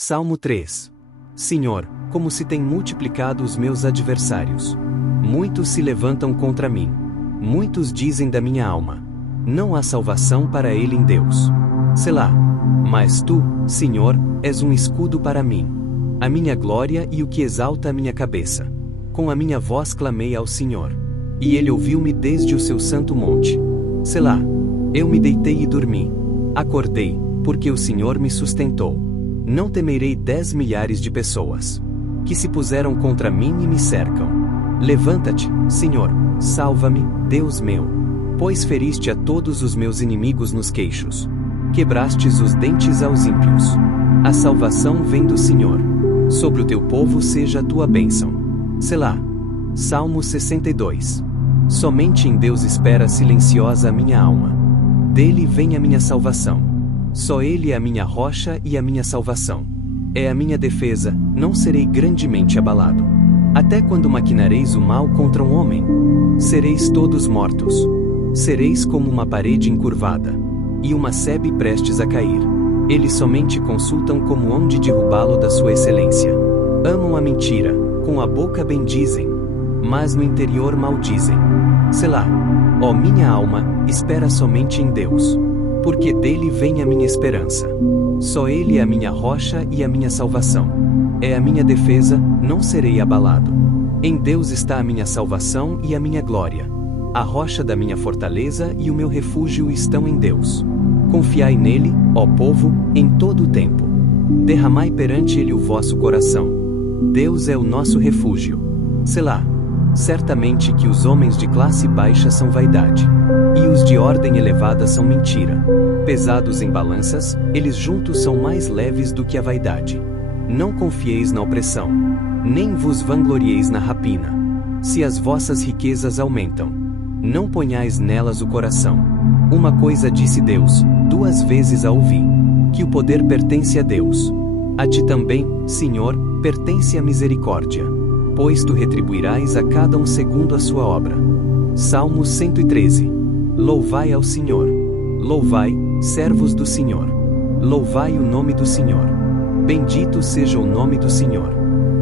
Salmo 3. Senhor, como se têm multiplicado os meus adversários. Muitos se levantam contra mim. Muitos dizem da minha alma: não há salvação para ele em Deus. Selá. Mas tu, Senhor, és um escudo para mim, a minha glória e o que exalta a minha cabeça. Com a minha voz clamei ao Senhor, e ele ouviu-me desde o seu santo monte. Selá. Eu me deitei e dormi. Acordei, porque o Senhor me sustentou. Não temerei 10 milhares de pessoas que se puseram contra mim e me cercam. Levanta-te, Senhor, salva-me, Deus meu, pois feriste a todos os meus inimigos nos queixos. Quebrastes os dentes aos ímpios. A salvação vem do Senhor. Sobre o teu povo seja a tua bênção. Selá. Salmo 62. Somente em Deus espera silenciosa a minha alma. Dele vem a minha salvação. Só Ele é a minha rocha e a minha salvação. É a minha defesa, não serei grandemente abalado. Até quando maquinareis o mal contra um homem? Sereis todos mortos. Sereis como uma parede encurvada, e uma sebe prestes a cair. Eles somente consultam como hão de derrubá-lo da sua excelência. Amam a mentira, com a boca bendizem, mas no interior maldizem. Selá. Ó minha alma, espera somente em Deus, porque dele vem a minha esperança. Só Ele é a minha rocha e a minha salvação. É a minha defesa, não serei abalado. Em Deus está a minha salvação e a minha glória. A rocha da minha fortaleza e o meu refúgio estão em Deus. Confiai nele, ó povo, em todo o tempo. Derramai perante ele o vosso coração. Deus é o nosso refúgio. Selá. Certamente que os homens de classe baixa são vaidade, e os de ordem elevada são mentira. Pesados em balanças, eles juntos são mais leves do que a vaidade. Não confieis na opressão, nem vos vanglorieis na rapina. Se as vossas riquezas aumentam, não ponhais nelas o coração. Uma coisa disse Deus, 2 vezes a ouvi: que o poder pertence a Deus. A ti também, Senhor, pertence a misericórdia, pois tu retribuirás a cada um segundo a sua obra. Salmo 113. Louvai ao Senhor. Louvai, servos do Senhor. Louvai o nome do Senhor. Bendito seja o nome do Senhor,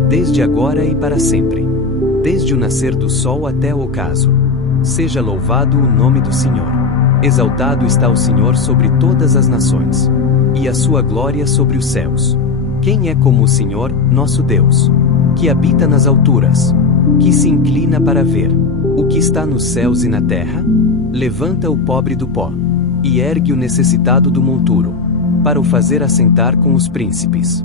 desde agora e para sempre. Desde o nascer do sol até o ocaso. Seja louvado o nome do Senhor. Exaltado está o Senhor sobre todas as nações, e a sua glória sobre os céus. Quem é como o Senhor, nosso Deus, que habita nas alturas, que se inclina para ver o que está nos céus e na terra? Levanta o pobre do pó, e ergue o necessitado do monturo, para o fazer assentar com os príncipes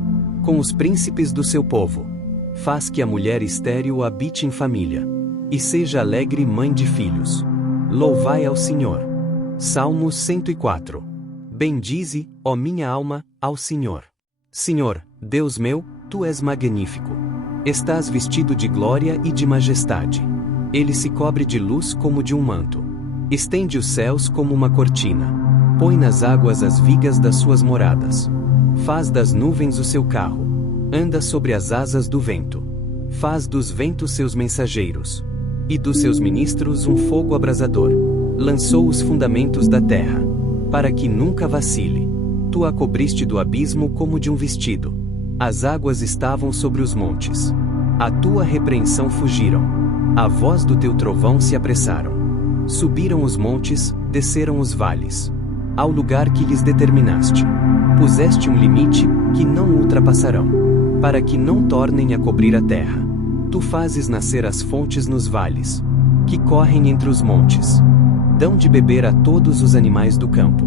do seu povo. Faz que a mulher estéril habite em família, e seja alegre mãe de filhos. Louvai ao Senhor. Salmo 104. Bendize, ó minha alma, ao Senhor. Senhor, Deus meu, tu és magnífico. Estás vestido de glória e de majestade. Ele se cobre de luz como de um manto. Estende os céus como uma cortina. Põe nas águas as vigas das suas moradas. Faz das nuvens o seu carro. Anda sobre as asas do vento. Faz dos ventos seus mensageiros, e dos seus ministros um fogo abrasador. Lançou os fundamentos da terra, para que nunca vacile. Tu a cobriste do abismo como de um vestido. As águas estavam sobre os montes. A tua repreensão fugiram. A voz do teu trovão se apressaram. Subiram os montes, desceram os vales. Ao lugar que lhes determinaste. Puseste um limite, que não ultrapassarão, para que não tornem a cobrir a terra. Tu fazes nascer as fontes nos vales, que correm entre os montes. Dão de beber a todos os animais do campo.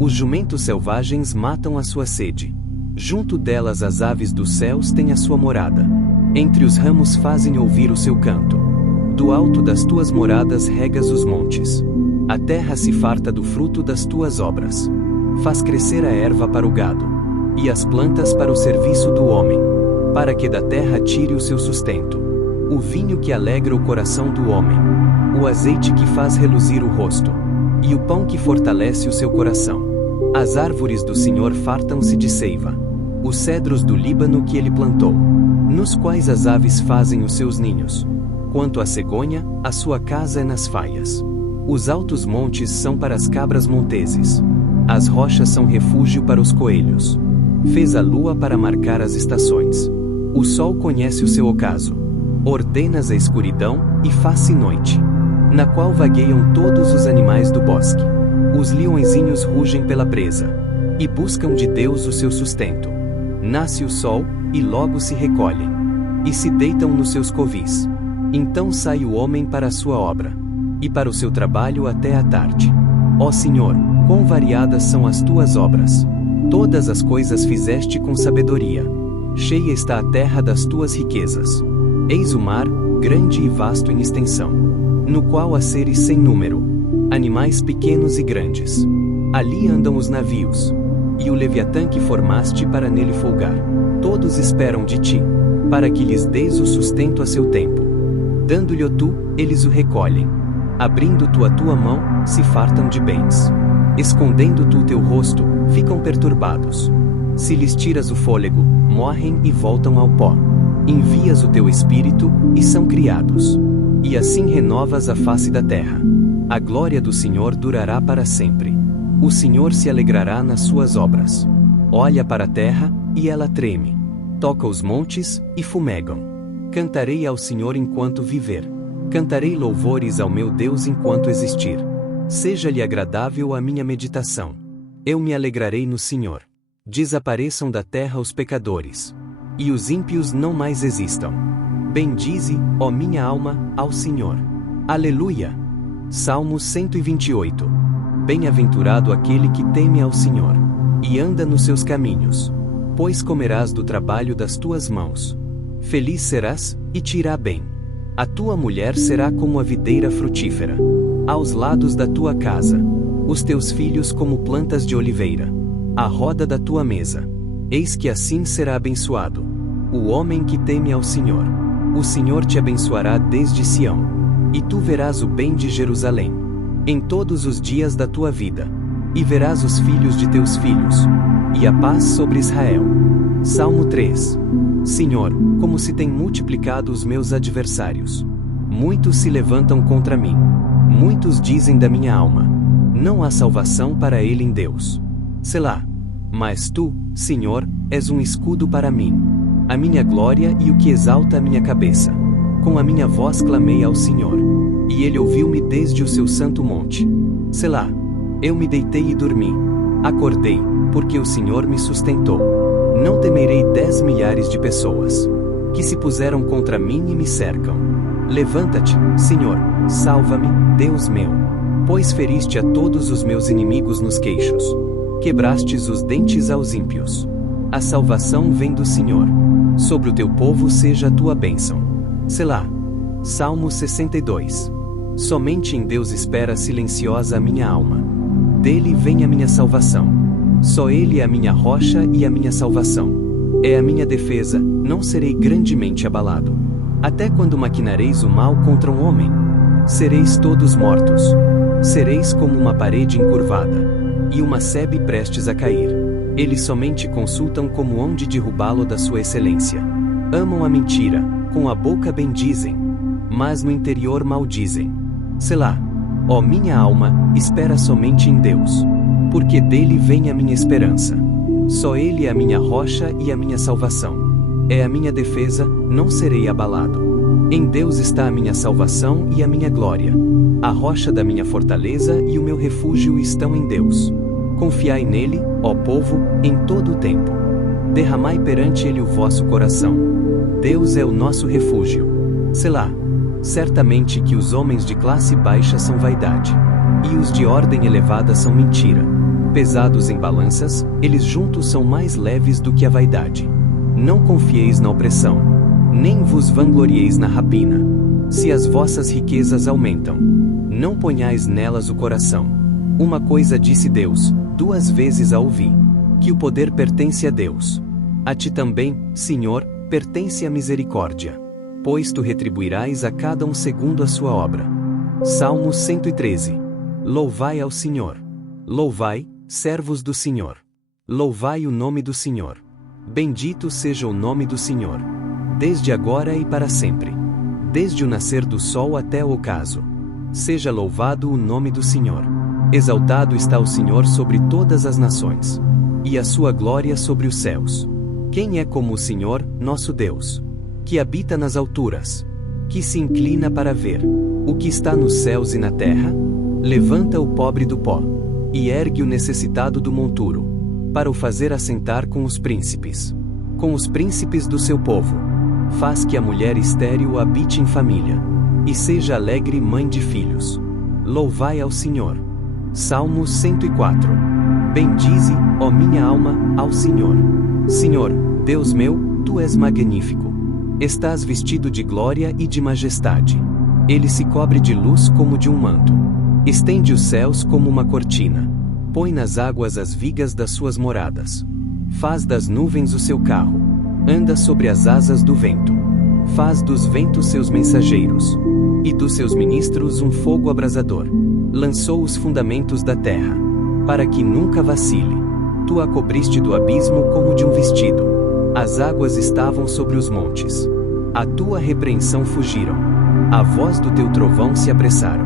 Os jumentos selvagens matam a sua sede. Junto delas as aves dos céus têm a sua morada. Entre os ramos fazem ouvir o seu canto. Do alto das tuas moradas regas os montes. A terra se farta do fruto das tuas obras. Faz crescer a erva para o gado, e as plantas para o serviço do homem, para que da terra tire o seu sustento. O vinho que alegra o coração do homem, o azeite que faz reluzir o rosto, e o pão que fortalece o seu coração. As árvores do Senhor fartam-se de seiva, os cedros do Líbano que ele plantou, nos quais as aves fazem os seus ninhos. Quanto à cegonha, a sua casa é nas faias. Os altos montes são para as cabras monteses. As rochas são refúgio para os coelhos. Fez a lua para marcar as estações. O sol conhece o seu ocaso. Ordenas a escuridão, e faz-se noite, na qual vagueiam todos os animais do bosque. Os leõezinhos rugem pela presa, e buscam de Deus o seu sustento. Nasce o sol, e logo se recolhem, e se deitam nos seus covis. Então sai o homem para a sua obra, e para o seu trabalho até a tarde. Ó Senhor, quão variadas são as tuas obras! Todas as coisas fizeste com sabedoria. Cheia está a terra das tuas riquezas. Eis o mar, grande e vasto em extensão, no qual há seres sem número, animais pequenos e grandes. Ali andam os navios, e o Leviatã que formaste para nele folgar. Todos esperam de ti, para que lhes deis o sustento a seu tempo. Dando-lhe tu, eles o recolhem. Abrindo tu a tua mão, se fartam de bens. Escondendo tu o teu rosto, ficam perturbados. Se lhes tiras o fôlego, morrem e voltam ao pó. Envias o teu espírito, e são criados. E assim renovas a face da terra. A glória do Senhor durará para sempre. O Senhor se alegrará nas suas obras. Olha para a terra, e ela treme. Toca os montes, e fumegam. Cantarei ao Senhor enquanto viver. Cantarei louvores ao meu Deus enquanto existir. Seja-lhe agradável a minha meditação. Eu me alegrarei no Senhor. Desapareçam da terra os pecadores, e os ímpios não mais existam. Bendize, ó minha alma, ao Senhor. Aleluia! Salmo 128. Bem-aventurado aquele que teme ao Senhor, e anda nos seus caminhos, pois comerás do trabalho das tuas mãos. Feliz serás, e te irá bem. A tua mulher será como a videira frutífera, aos lados da tua casa, os teus filhos como plantas de oliveira, à roda da tua mesa. Eis que assim será abençoado o homem que teme ao Senhor. O Senhor te abençoará desde Sião, e tu verás o bem de Jerusalém em todos os dias da tua vida, e verás os filhos de teus filhos, e a paz sobre Israel. Salmo 3. Senhor, como se têm multiplicado os meus adversários. Muitos se levantam contra mim. Muitos dizem da minha alma: não há salvação para ele em Deus. Selá. Mas tu, Senhor, és um escudo para mim, a minha glória e o que exalta a minha cabeça. Com a minha voz clamei ao Senhor, e ele ouviu-me desde o seu santo monte. Selá. Eu me deitei e dormi. Acordei, porque o Senhor me sustentou. Não temerei 10 milhares de pessoas que se puseram contra mim e me cercam. Levanta-te, Senhor, salva-me, Deus meu, pois feriste a todos os meus inimigos nos queixos. Quebrastes os dentes aos ímpios. A salvação vem do Senhor. Sobre o teu povo seja a tua bênção. Selá. Salmo 62. Somente em Deus espera silenciosa a minha alma. Dele vem a minha salvação. Só Ele é a minha rocha e a minha salvação. É a minha defesa, não serei grandemente abalado. Até quando maquinareis o mal contra um homem? Sereis todos mortos. Sereis como uma parede encurvada, e uma sebe prestes a cair. Eles somente consultam como hão de derrubá-lo da sua excelência. Amam a mentira, com a boca bendizem, mas no interior maldizem. Selá. Ó minha alma, espera somente em Deus, porque dele vem a minha esperança. Só Ele é a minha rocha e a minha salvação. É a minha defesa, não serei abalado. Em Deus está a minha salvação e a minha glória. A rocha da minha fortaleza e o meu refúgio estão em Deus. Confiai nele, ó povo, em todo o tempo. Derramai perante ele o vosso coração. Deus é o nosso refúgio. Selá. Certamente que os homens de classe baixa são vaidade, e os de ordem elevada são mentira. Pesados em balanças, eles juntos são mais leves do que a vaidade. Não confieis na opressão, nem vos vanglorieis na rapina. Se as vossas riquezas aumentam, não ponhais nelas o coração. Uma coisa disse Deus, 2 vezes a ouvi: que o poder pertence a Deus. A ti também, Senhor, pertence a misericórdia, pois tu retribuirás a cada um segundo a sua obra. Salmo 113. Louvai ao Senhor. Louvai, servos do Senhor. Louvai o nome do Senhor. Bendito seja o nome do Senhor, desde agora e para sempre. Desde o nascer do sol até o ocaso. Seja louvado o nome do Senhor. Exaltado está o Senhor sobre todas as nações. e a sua glória sobre os céus. Quem é como o Senhor, nosso Deus? Que habita nas alturas, que se inclina para ver o que está nos céus e na terra? Levanta o pobre do pó, e ergue o necessitado do monturo, para o fazer assentar com os príncipes do seu povo. Faz que a mulher estéril habite em família, e seja alegre mãe de filhos. Louvai ao Senhor. Salmo 104. Bendize, ó minha alma, ao Senhor. Senhor, Deus meu, Tu és magnífico. Estás vestido de glória e de majestade. Ele se cobre de luz como de um manto. Estende os céus como uma cortina. Põe nas águas as vigas das suas moradas. Faz das nuvens o seu carro. Anda sobre as asas do vento. Faz dos ventos seus mensageiros. E dos seus ministros um fogo abrasador. Lançou os fundamentos da terra, para que nunca vacile. Tu a cobriste do abismo como de um vestido. As águas estavam sobre os montes. A tua repreensão fugiram. A voz do teu trovão se apressaram.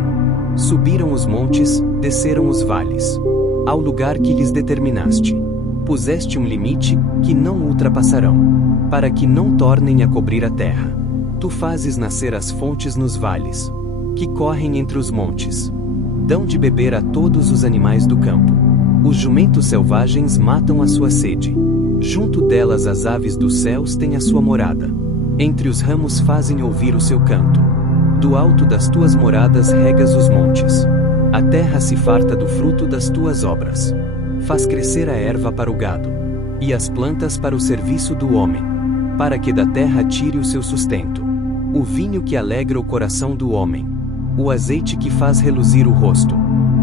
Subiram os montes, desceram os vales. Ao lugar que lhes determinaste. Puseste um limite, que não ultrapassarão, para que não tornem a cobrir a terra. Tu fazes nascer as fontes nos vales, que correm entre os montes. Dão de beber a todos os animais do campo. Os jumentos selvagens matam a sua sede. Junto delas as aves dos céus têm a sua morada. Entre os ramos fazem ouvir o seu canto. Do alto das tuas moradas regas os montes. A terra se farta do fruto das tuas obras. Faz crescer a erva para o gado, e as plantas para o serviço do homem, para que da terra tire o seu sustento. O vinho que alegra o coração do homem, o azeite que faz reluzir o rosto,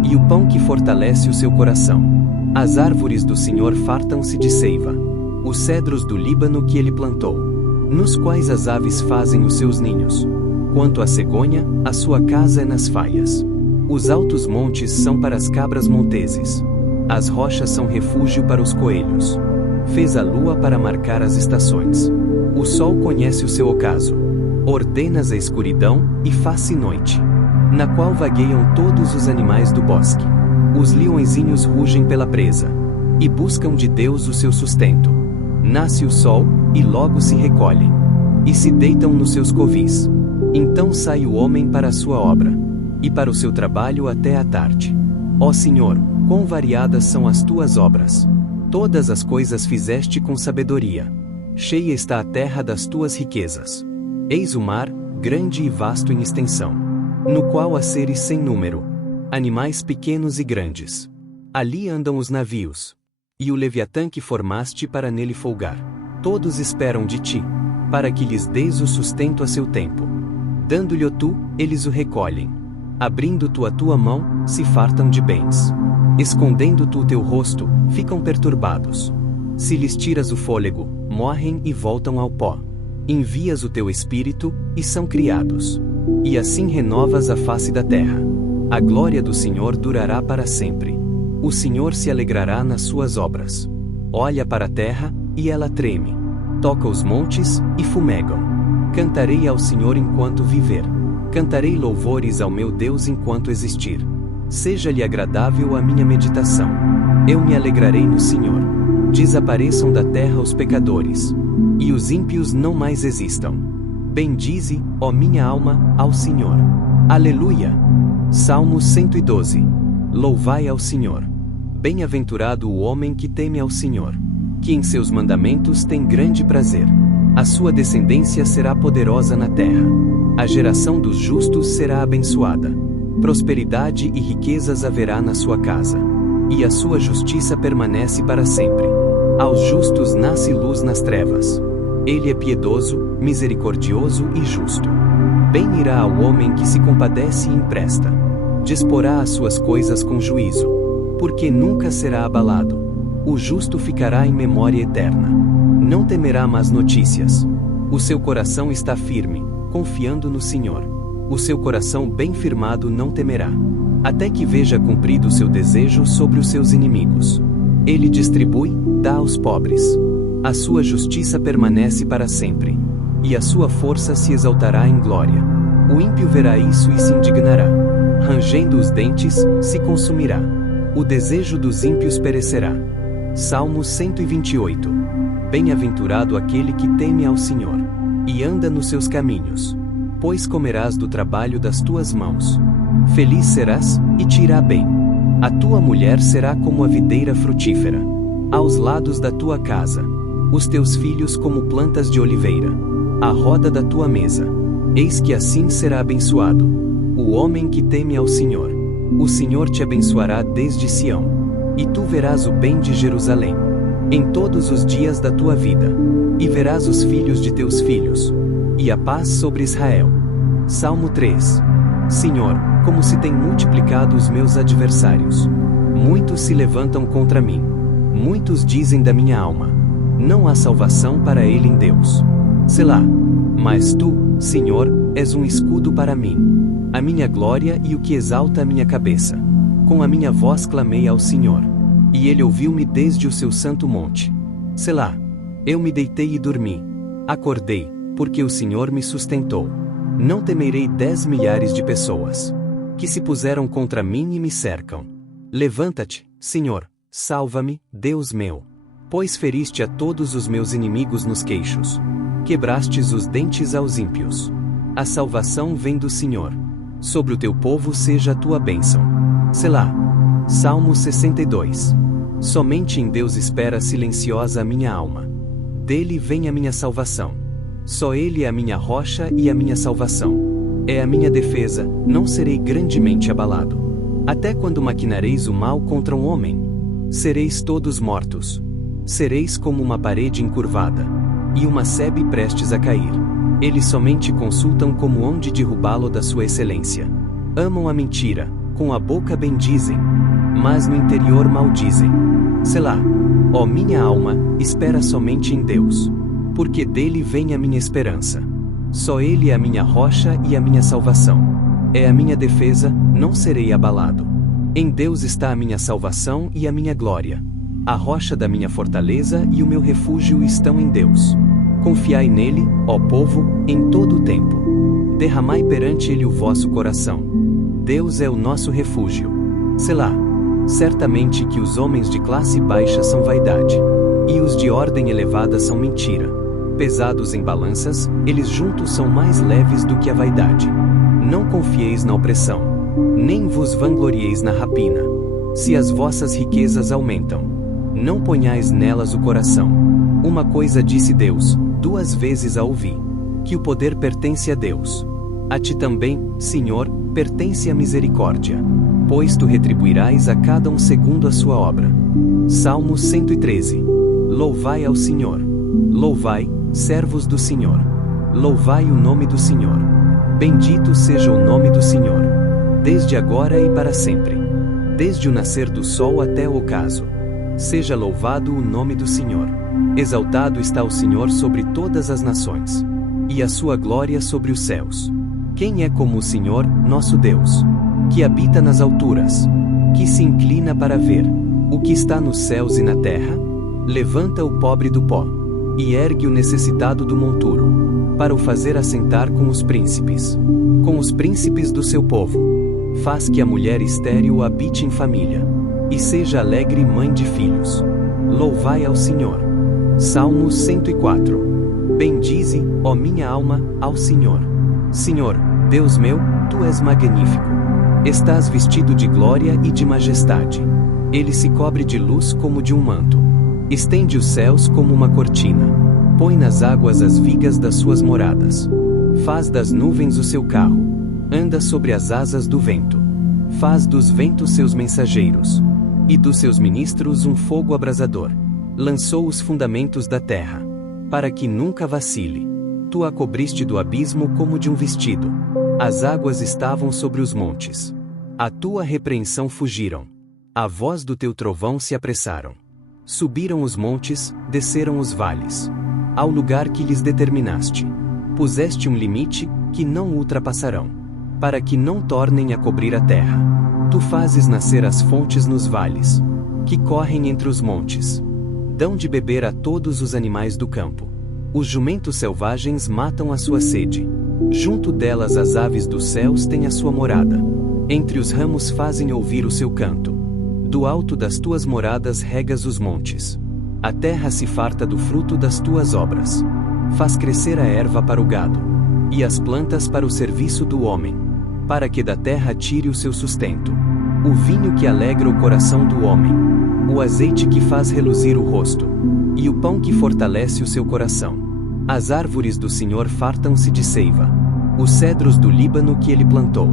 e o pão que fortalece o seu coração. As árvores do Senhor fartam-se de seiva, os cedros do Líbano que ele plantou, nos quais as aves fazem os seus ninhos. Quanto à cegonha, a sua casa é nas faias. Os altos montes são para as cabras monteses. As rochas são refúgio para os coelhos. Fez a lua para marcar as estações. O sol conhece o seu ocaso. Ordenas a escuridão, e faz-se noite, na qual vagueiam todos os animais do bosque. Os leõezinhos rugem pela presa, e buscam de Deus o seu sustento. Nasce o sol, e logo se recolhem, e se deitam nos seus covis. Então sai o homem para a sua obra, e para o seu trabalho até a tarde. Ó Senhor, quão variadas são as tuas obras! Todas as coisas fizeste com sabedoria. Cheia está a terra das tuas riquezas. Eis o mar, grande e vasto em extensão, no qual há seres sem número, animais pequenos e grandes. Ali andam os navios, e o Leviatã que formaste para nele folgar. Todos esperam de ti, para que lhes deis o sustento a seu tempo. Dando-lhe tu, eles o recolhem. Abrindo tu a tua mão, se fartam de bens. Escondendo tu o teu rosto, ficam perturbados. Se lhes tiras o fôlego, morrem e voltam ao pó. Envias o teu espírito, e são criados. E assim renovas a face da terra. A glória do Senhor durará para sempre. O Senhor se alegrará nas suas obras. Olha para a terra, e ela treme. Toca os montes, e fumegam. Cantarei ao Senhor enquanto viver. Cantarei louvores ao meu Deus enquanto existir. Seja-lhe agradável a minha meditação. Eu me alegrarei no Senhor. Desapareçam da terra os pecadores, e os ímpios não mais existam. Bendize, ó minha alma, ao Senhor. Aleluia! Salmo 112. Louvai ao Senhor. Bem-aventurado o homem que teme ao Senhor, que em seus mandamentos tem grande prazer. A sua descendência será poderosa na terra. A geração dos justos será abençoada. Prosperidade e riquezas haverá na sua casa, e a sua justiça permanece para sempre. Aos justos nasce luz nas trevas. Ele é piedoso, misericordioso e justo. Bem irá ao homem que se compadece e empresta. Disporá as suas coisas com juízo, porque nunca será abalado. O justo ficará em memória eterna. Não temerá más notícias. O seu coração está firme, confiando no Senhor. O seu coração bem firmado não temerá, até que veja cumprido o seu desejo sobre os seus inimigos. Ele distribui, dá aos pobres. A sua justiça permanece para sempre, e a sua força se exaltará em glória. O ímpio verá isso e se indignará. Rangendo os dentes, se consumirá. O desejo dos ímpios perecerá. Salmo 128. Bem-aventurado aquele que teme ao Senhor, e anda nos seus caminhos, pois comerás do trabalho das tuas mãos. Feliz serás, e te irá bem. A tua mulher será como a videira frutífera, aos lados da tua casa, os teus filhos como plantas de oliveira, à roda da tua mesa. Eis que assim será abençoado o homem que teme ao Senhor. O Senhor te abençoará desde Sião, e tu verás o bem de Jerusalém em todos os dias da tua vida, e verás os filhos de teus filhos, e a paz sobre Israel. Salmo 3. Senhor, como se têm multiplicado os meus adversários. Muitos se levantam contra mim. Muitos dizem da minha alma: não há salvação para ele em Deus. Selá. Mas tu, Senhor, és um escudo para mim, a minha glória e o que exalta a minha cabeça. Com a minha voz clamei ao Senhor, e ele ouviu-me desde o seu santo monte. Selá. Eu me deitei e dormi. Acordei, porque o Senhor me sustentou. Não temerei 10 milhares de pessoas que se puseram contra mim e me cercam. Levanta-te, Senhor, salva-me, Deus meu. Pois feriste a todos os meus inimigos nos queixos. Quebrastes os dentes aos ímpios. A salvação vem do Senhor. Sobre o teu povo seja a tua bênção. Selá. Salmo 62. Somente em Deus espera silenciosa a minha alma. Dele vem a minha salvação. Só Ele é a minha rocha e a minha salvação. É a minha defesa, não serei grandemente abalado. Até quando maquinareis o mal contra um homem? Sereis todos mortos. Sereis como uma parede encurvada, e uma sebe prestes a cair. Eles somente consultam como hão de derrubá-lo da sua excelência. Amam a mentira, com a boca bendizem, mas no interior maldizem. Selá. Ó minha alma, espera somente em Deus, porque dele vem a minha esperança. Só Ele é a minha rocha e a minha salvação. É a minha defesa, não serei abalado. Em Deus está a minha salvação e a minha glória. A rocha da minha fortaleza e o meu refúgio estão em Deus. Confiai nele, ó povo, em todo o tempo. Derramai perante ele o vosso coração. Deus é o nosso refúgio. Selá. Certamente que os homens de classe baixa são vaidade, e os de ordem elevada são mentira. Pesados em balanças, eles juntos são mais leves do que a vaidade. Não confieis na opressão, nem vos vanglorieis na rapina. Se as vossas riquezas aumentam, não ponhais nelas o coração. Uma coisa disse Deus, 2 vezes a ouvi: que o poder pertence a Deus. A ti também, Senhor, pertence a misericórdia, pois tu retribuirás a cada um segundo a sua obra. Salmo 113. Louvai ao Senhor. Louvai, servos do Senhor. Louvai o nome do Senhor. Bendito seja o nome do Senhor, desde agora e para sempre. Desde o nascer do sol até o ocaso. Seja louvado o nome do Senhor. Exaltado está o Senhor sobre todas as nações, e a sua glória sobre os céus. Quem é como o Senhor, nosso Deus, que habita nas alturas, que se inclina para ver o que está nos céus e na terra? Levanta o pobre do pó, e ergue o necessitado do monturo, para o fazer assentar com os príncipes do seu povo. Faz que a mulher estéril habite em família, e seja alegre mãe de filhos. Louvai ao Senhor. Salmo 104. Bendize, ó minha alma, ao Senhor. Senhor, Deus meu, tu és magnífico. Estás vestido de glória e de majestade. Ele se cobre de luz como de um manto. Estende os céus como uma cortina. Põe nas águas as vigas das suas moradas. Faz das nuvens o seu carro. Anda sobre as asas do vento. Faz dos ventos seus mensageiros, e dos seus ministros um fogo abrasador. Lançou os fundamentos da terra, para que nunca vacile. Tu a cobriste do abismo como de um vestido. As águas estavam sobre os montes. A tua repreensão fugiram. A voz do teu trovão se apressaram. Subiram os montes, desceram os vales. Ao lugar que lhes determinaste. Puseste um limite, que não ultrapassarão, para que não tornem a cobrir a terra. Tu fazes nascer as fontes nos vales, que correm entre os montes. Dão de beber a todos os animais do campo. Os jumentos selvagens matam a sua sede. Junto delas as aves dos céus têm a sua morada. Entre os ramos fazem ouvir o seu canto. Do alto das tuas moradas regas os montes. A terra se farta do fruto das tuas obras. Faz crescer a erva para o gado, e as plantas para o serviço do homem, para que da terra tire o seu sustento. O vinho que alegra o coração do homem, o azeite que faz reluzir o rosto, e o pão que fortalece o seu coração. As árvores do Senhor fartam-se de seiva, os cedros do Líbano que ele plantou,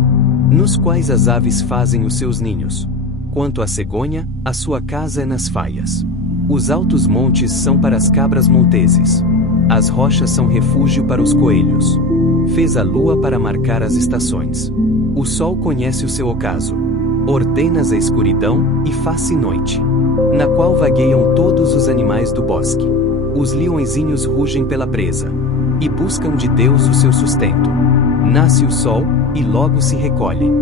nos quais as aves fazem os seus ninhos. Quanto à cegonha, a sua casa é nas faias. Os altos montes são para as cabras monteses. As rochas são refúgio para os coelhos. Fez a lua para marcar as estações. O sol conhece o seu ocaso. Ordenas a escuridão, e faz-se noite, na qual vagueiam todos os animais do bosque. Os leõezinhos rugem pela presa, e buscam de Deus o seu sustento. Nasce o sol, e logo se recolhem,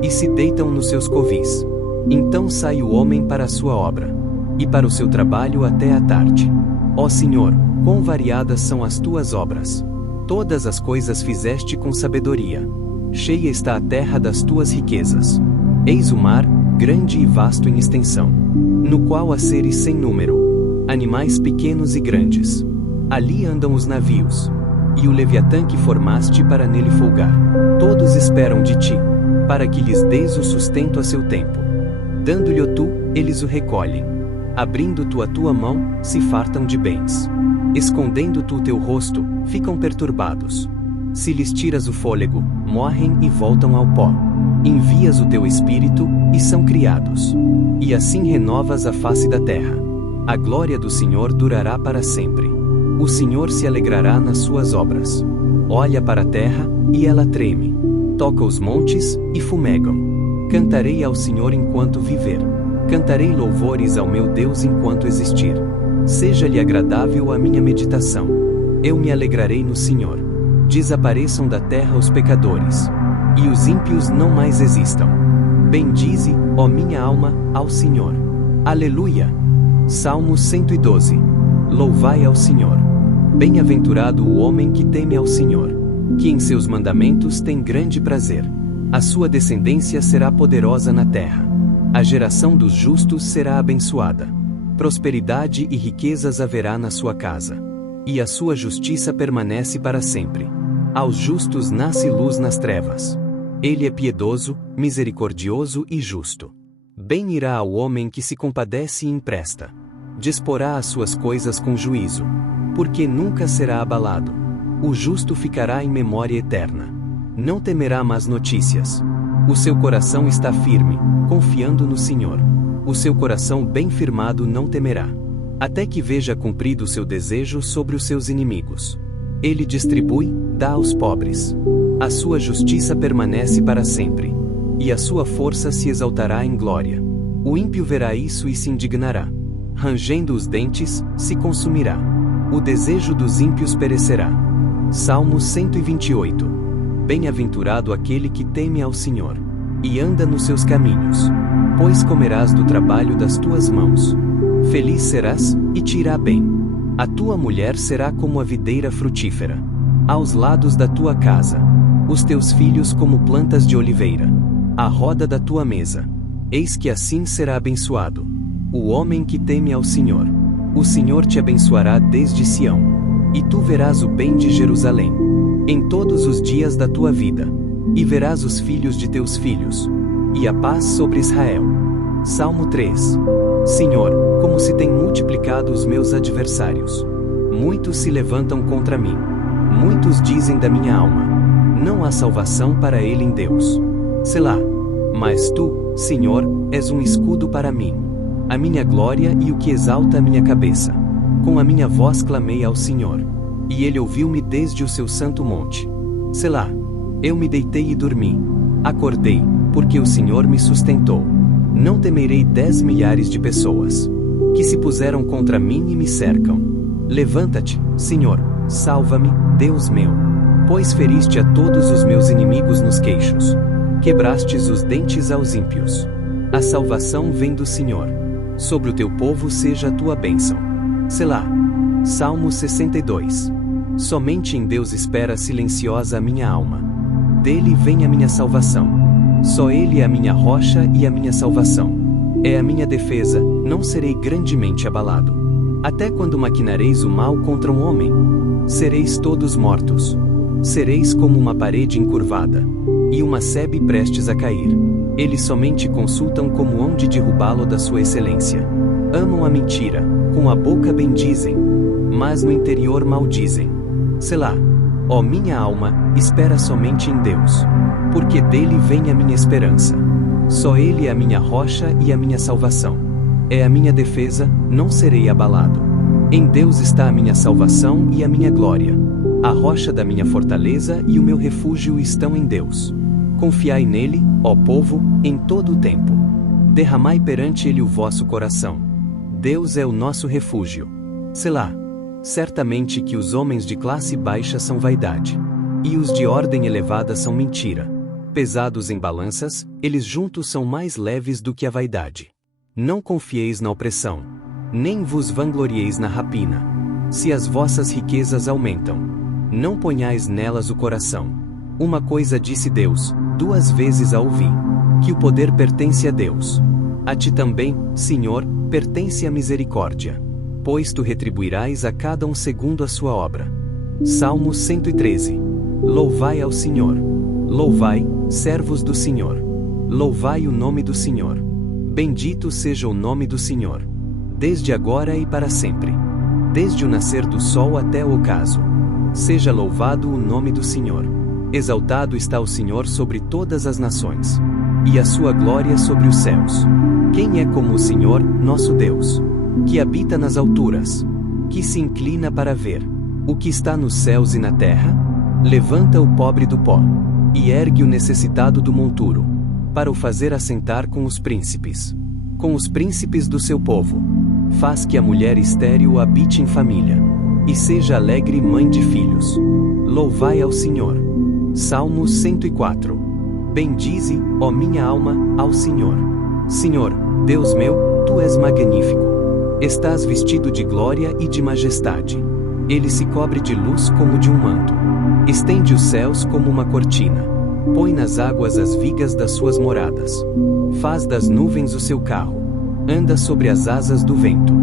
e se deitam nos seus covis. Então sai o homem para a sua obra, e para o seu trabalho até a tarde. Ó Senhor, quão variadas são as tuas obras! Todas as coisas fizeste com sabedoria. Cheia está a terra das tuas riquezas. Eis o mar, grande e vasto em extensão, no qual há seres sem número, animais pequenos e grandes. Ali andam os navios, e o Leviatã que formaste para nele folgar. Todos esperam de ti, para que lhes deis o sustento a seu tempo. Dando-lhe tu, eles o recolhem. Abrindo tu a tua mão, se fartam de bens. Escondendo tu o teu rosto, ficam perturbados. Se lhes tiras o fôlego, morrem e voltam ao pó. Envias o teu espírito, e são criados. E assim renovas a face da terra. A glória do Senhor durará para sempre. O Senhor se alegrará nas suas obras. Olha para a terra, e ela treme. Toca os montes, e fumegam. Cantarei ao Senhor enquanto viver. Cantarei louvores ao meu Deus enquanto existir. Seja-lhe agradável a minha meditação. Eu me alegrarei no Senhor. Desapareçam da terra os pecadores, e os ímpios não mais existam. Bendize, ó minha alma, ao Senhor. Aleluia! Salmo 112. Louvai ao Senhor. Bem-aventurado o homem que teme ao Senhor, que em seus mandamentos tem grande prazer. A sua descendência será poderosa na terra. A geração dos justos será abençoada. Prosperidade e riquezas haverá na sua casa, e a sua justiça permanece para sempre. Aos justos nasce luz nas trevas. Ele é piedoso, misericordioso e justo. Bem irá ao homem que se compadece e empresta. Disporá as suas coisas com juízo, porque nunca será abalado. O justo ficará em memória eterna. Não temerá más notícias. O seu coração está firme, confiando no Senhor. O seu coração bem firmado não temerá, até que veja cumprido o seu desejo sobre os seus inimigos. Ele distribui, dá aos pobres. A sua justiça permanece para sempre, e a sua força se exaltará em glória. O ímpio verá isso e se indignará. Rangendo os dentes, se consumirá. O desejo dos ímpios perecerá. Salmo 128. Bem-aventurado aquele que teme ao Senhor, e anda nos seus caminhos, pois comerás do trabalho das tuas mãos. Feliz serás, e te irá bem. A tua mulher será como a videira frutífera, aos lados da tua casa. Os teus filhos como plantas de oliveira, à roda da tua mesa. Eis que assim será abençoado o homem que teme ao Senhor. O Senhor te abençoará desde Sião, e tu verás o bem de Jerusalém em todos os dias da tua vida, e verás os filhos de teus filhos, e a paz sobre Israel. Salmo 3. Senhor, como se têm multiplicado os meus adversários. Muitos se levantam contra mim. Muitos dizem da minha alma: não há salvação para ele em Deus. Selá. Mas tu, Senhor, és um escudo para mim, a minha glória e o que exalta a minha cabeça. Com a minha voz clamei ao Senhor, e ele ouviu-me desde o seu santo monte. Selá. Eu me deitei e dormi. Acordei, porque o Senhor me sustentou. Não temerei 10 milhares de pessoas que se puseram contra mim e me cercam. Levanta-te, Senhor, salva-me, Deus meu, pois feriste a todos os meus inimigos nos queixos. Quebrastes os dentes aos ímpios. A salvação vem do Senhor. Sobre o teu povo seja a tua bênção. Selá. Salmo 62. Somente em Deus espera silenciosa a minha alma. Dele vem a minha salvação. Só Ele é a minha rocha e a minha salvação. É a minha defesa, não serei grandemente abalado. Até quando maquinareis o mal contra um homem? Sereis todos mortos. Sereis como uma parede encurvada, e uma sebe prestes a cair. Eles somente consultam como hão de derrubá-lo da sua excelência. Amam a mentira, com a boca bendizem, mas no interior maldizem. Selá. Ó minha alma, espera somente em Deus, porque dele vem a minha esperança. Só ele é a minha rocha e a minha salvação. É a minha defesa, não serei abalado. Em Deus está a minha salvação e a minha glória. A rocha da minha fortaleza e o meu refúgio estão em Deus. Confiai nele, ó povo, em todo o tempo. Derramai perante ele o vosso coração. Deus é o nosso refúgio. Selá. Certamente que os homens de classe baixa são vaidade, e os de ordem elevada são mentira. Pesados em balanças, eles juntos são mais leves do que a vaidade. Não confieis na opressão, nem vos vanglorieis na rapina. Se as vossas riquezas aumentam, não ponhais nelas o coração. Uma coisa disse Deus, 2 vezes a ouvi: que o poder pertence a Deus. A ti também, Senhor, pertence a misericórdia, pois tu retribuirás a cada um segundo a sua obra. Salmo 113. Louvai ao Senhor. Louvai, servos do Senhor. Louvai o nome do Senhor. Bendito seja o nome do Senhor, desde agora e para sempre. Desde o nascer do sol até o ocaso. Seja louvado o nome do Senhor. Exaltado está o Senhor sobre todas as nações, e a sua glória sobre os céus. Quem é como o Senhor, nosso Deus, que habita nas alturas, que se inclina para ver o que está nos céus e na terra? Levanta o pobre do pó, e ergue o necessitado do monturo, para o fazer assentar com os príncipes do seu povo. Faz que a mulher estéril habite em família, e seja alegre mãe de filhos. Louvai ao Senhor. Salmo 104. Bendize, ó minha alma, ao Senhor. Senhor, Deus meu, tu és magnífico. Estás vestido de glória e de majestade. Ele se cobre de luz como de um manto. Estende os céus como uma cortina. Põe nas águas as vigas das suas moradas. Faz das nuvens o seu carro. Anda sobre as asas do vento.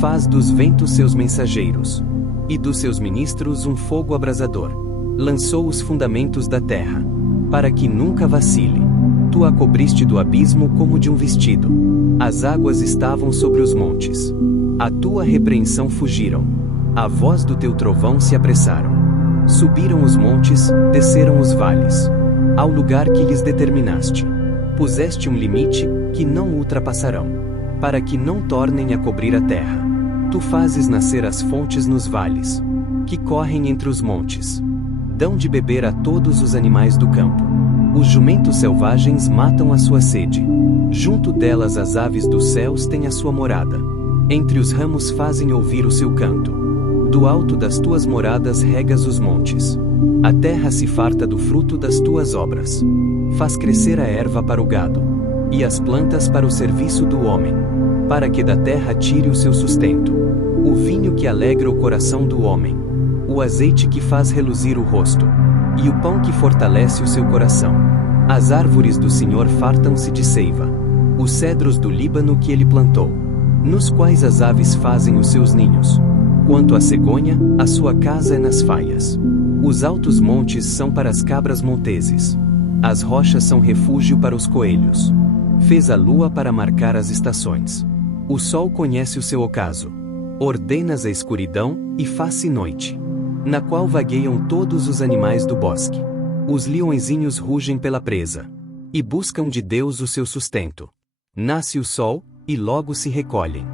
Faz dos ventos seus mensageiros, e dos seus ministros um fogo abrasador. Lançou os fundamentos da terra, para que nunca vacile. Tu a cobriste do abismo como de um vestido. As águas estavam sobre os montes. A tua repreensão fugiram. A voz do teu trovão se apressaram. Subiram os montes, desceram os vales, ao lugar que lhes determinaste. Puseste um limite, que não ultrapassarão, para que não tornem a cobrir a terra. Tu fazes nascer as fontes nos vales, que correm entre os montes. Dão de beber a todos os animais do campo. Os jumentos selvagens matam a sua sede. Junto delas as aves dos céus têm a sua morada. Entre os ramos fazem ouvir o seu canto. Do alto das tuas moradas regas os montes. A terra se farta do fruto das tuas obras. Faz crescer a erva para o gado, e as plantas para o serviço do homem, para que da terra tire o seu sustento. O vinho que alegra o coração do homem, o azeite que faz reluzir o rosto, e o pão que fortalece o seu coração. As árvores do Senhor fartam-se de seiva, os cedros do Líbano que ele plantou, nos quais as aves fazem os seus ninhos. Quanto à cegonha, a sua casa é nas faias. Os altos montes são para as cabras monteses. As rochas são refúgio para os coelhos. Fez a lua para marcar as estações. O sol conhece o seu ocaso. Ordenas a escuridão, e faz-se noite, na qual vagueiam todos os animais do bosque. Os leõezinhos rugem pela presa, e buscam de Deus o seu sustento. Nasce o sol, e logo se recolhem,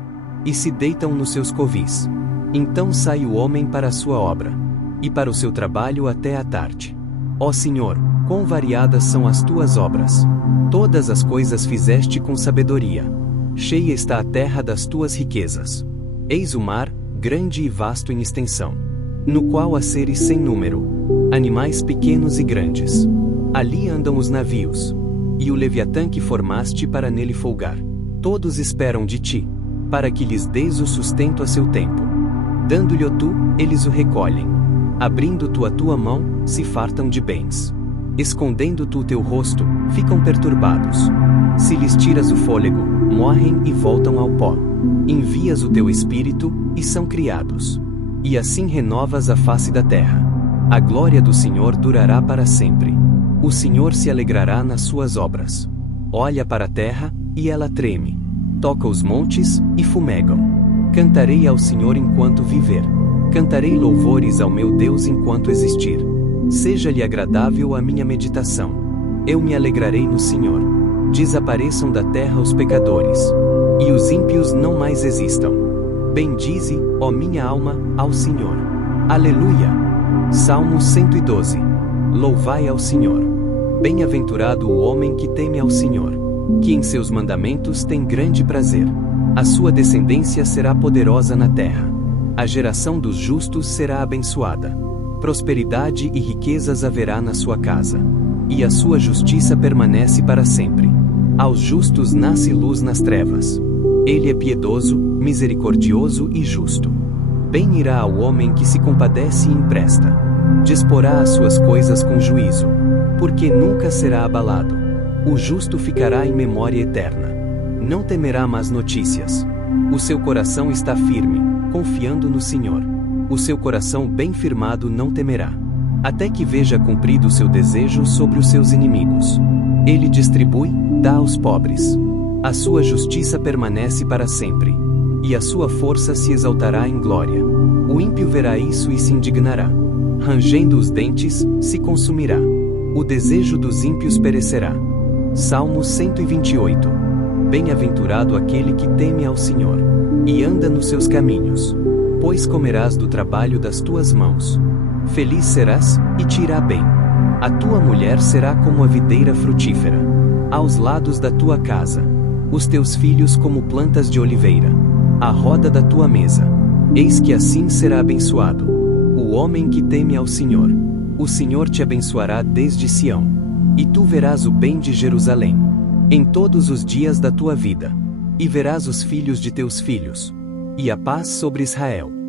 e se deitam nos seus covis. Então sai o homem para a sua obra, e para o seu trabalho até a tarde. Ó Senhor, quão variadas são as tuas obras! Todas as coisas fizeste com sabedoria. Cheia está a terra das tuas riquezas. Eis o mar, grande e vasto em extensão, no qual há seres sem número, animais pequenos e grandes. Ali andam os navios, e o Leviatã que formaste para nele folgar. Todos esperam de ti, para que lhes deis o sustento a seu tempo. Dando-lhe tu, eles o recolhem. Abrindo tu a tua mão, se fartam de bens. Escondendo tu o teu rosto, ficam perturbados. Se lhes tiras o fôlego, morrem e voltam ao pó. Envias o teu espírito, e são criados. E assim renovas a face da terra. A glória do Senhor durará para sempre. O Senhor se alegrará nas suas obras. Olha para a terra, e ela treme. Toca os montes, e fumegam. Cantarei ao Senhor enquanto viver. Cantarei louvores ao meu Deus enquanto existir. Seja-lhe agradável a minha meditação. Eu me alegrarei no Senhor. Desapareçam da terra os pecadores. E os ímpios não mais existam. Bendize, ó minha alma, ao Senhor. Aleluia! Salmo 112. Louvai ao Senhor. Bem-aventurado o homem que teme ao Senhor, que em seus mandamentos tem grande prazer. A sua descendência será poderosa na terra. A geração dos justos será abençoada. Prosperidade e riquezas haverá na sua casa. E a sua justiça permanece para sempre. Aos justos nasce luz nas trevas. Ele é piedoso, misericordioso e justo. Bem irá ao homem que se compadece e empresta. Disporá as suas coisas com juízo, porque nunca será abalado. O justo ficará em memória eterna. Não temerá más notícias. O seu coração está firme, confiando no Senhor. O seu coração bem firmado não temerá. Até que veja cumprido o seu desejo sobre os seus inimigos. Ele distribui, dá aos pobres. A sua justiça permanece para sempre. E a sua força se exaltará em glória. O ímpio verá isso e se indignará. Rangendo os dentes, se consumirá. O desejo dos ímpios perecerá. Salmo 128. Bem-aventurado aquele que teme ao Senhor, e anda nos seus caminhos. Pois comerás do trabalho das tuas mãos. Feliz serás, e te irá bem. A tua mulher será como a videira frutífera, aos lados da tua casa. Os teus filhos como plantas de oliveira, à roda da tua mesa. Eis que assim será abençoado o homem que teme ao Senhor. O Senhor te abençoará desde Sião. E tu verás o bem de Jerusalém em todos os dias da tua vida. E verás os filhos de teus filhos. E a paz sobre Israel.